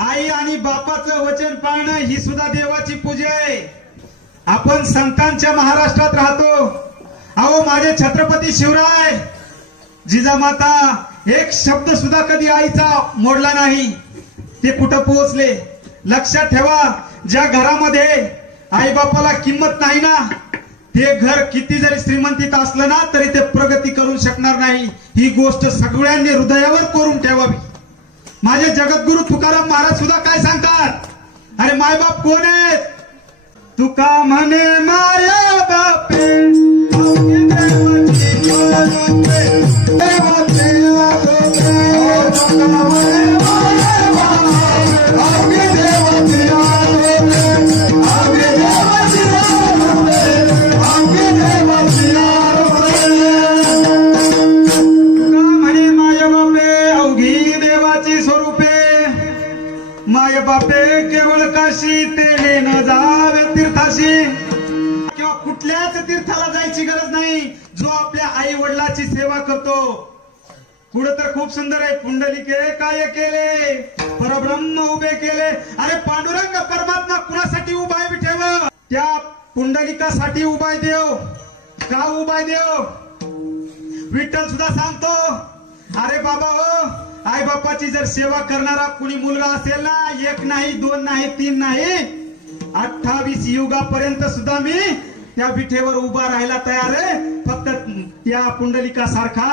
आई आणि बापाचं वचन पाळणं ही सुद्धा देवाची पूजा आहे. आपण संतांच्या महाराष्ट्रात राहतो. अहो माझे छत्रपती शिवराय जिजामाता एक शब्द सुद्धा कधी आईचा मोडला नाही. ते कुठं पोहोचले? लक्षात ठेवा ज्या घरामध्ये आई बापाला किंमत नाही ना ते घर किती जरी श्रीमंतीत असलं ना तरी ते प्रगती करू शकणार नाही. ही गोष्ट सगळ्यांनी हृदयावर करून ठेवा. माझे जगद्गुरु तुकाराम महाराज सुद्धा काय सांगतात? अरे मायबाप कोण आहेत? तुका म्हणे माया बापे. माय बापे केवळ काशी तेने न जावे तीर्थाशी. किंवा कुठल्याच तीर्थाला जायची गरज नाही जो आपल्या आई वडिलाची सेवा करतो. पुढे तर खूप सुंदर आहे पुंडलिके काय केले? परब्रह्म उभे केले. अरे पांडुरंग परमात्मा कुणासाठी उभा आहे विठेव त्या पुंडलिकासाठी उभाय देव. का उभाय देव? विठ्ठल सुद्धा सांगतो. अरे बाबा हो आई बापाची जर सेवा करणारा कुणी मुलगा असेल ना एक नाही दोन नाही तीन नाही अठ्ठावीस युगापर्यंत सुद्धा मी त्या विठेवर उभा राहायला तयार आहे. फक्त त्या पुंडलिका सारखा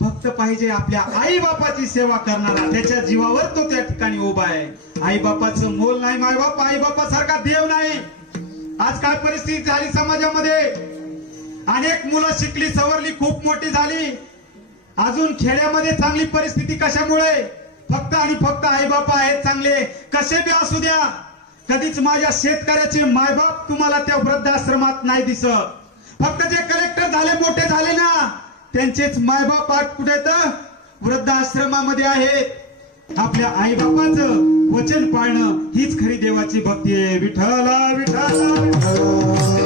फक्त पाहिजे आपल्या आई बापाची सेवा करणारा त्याच्या जीवावर तो त्या ठिकाणी उभा आहे. आई बापाचं मोल नाही माय बाप आई बापासारखा देव नाही. आज काय परिस्थिती झाली समाजामध्ये? अनेक मुलं शिकली सवरली खूप मोठी झाली. अजून खेड्यामध्ये चांगली परिस्थिती कशामुळे? फक्त आणि फक्त आईबाप आहेत चांगले. कसे बी असू द्या. कधीच माझ्या शेतकऱ्याचे मायबाप तुम्हाला त्या वृद्धाश्रमात नाही दिसत. फक्त जे कलेक्टर झाले मोठे झाले ना त्यांचेच मायबाप आज कुठे तर वृद्धाश्रमामध्ये आहेत. आपल्या आईबापाचं वचन पाळणं हीच खरी देवाची भक्ती आहे. विठ्ठला विठ्ठला.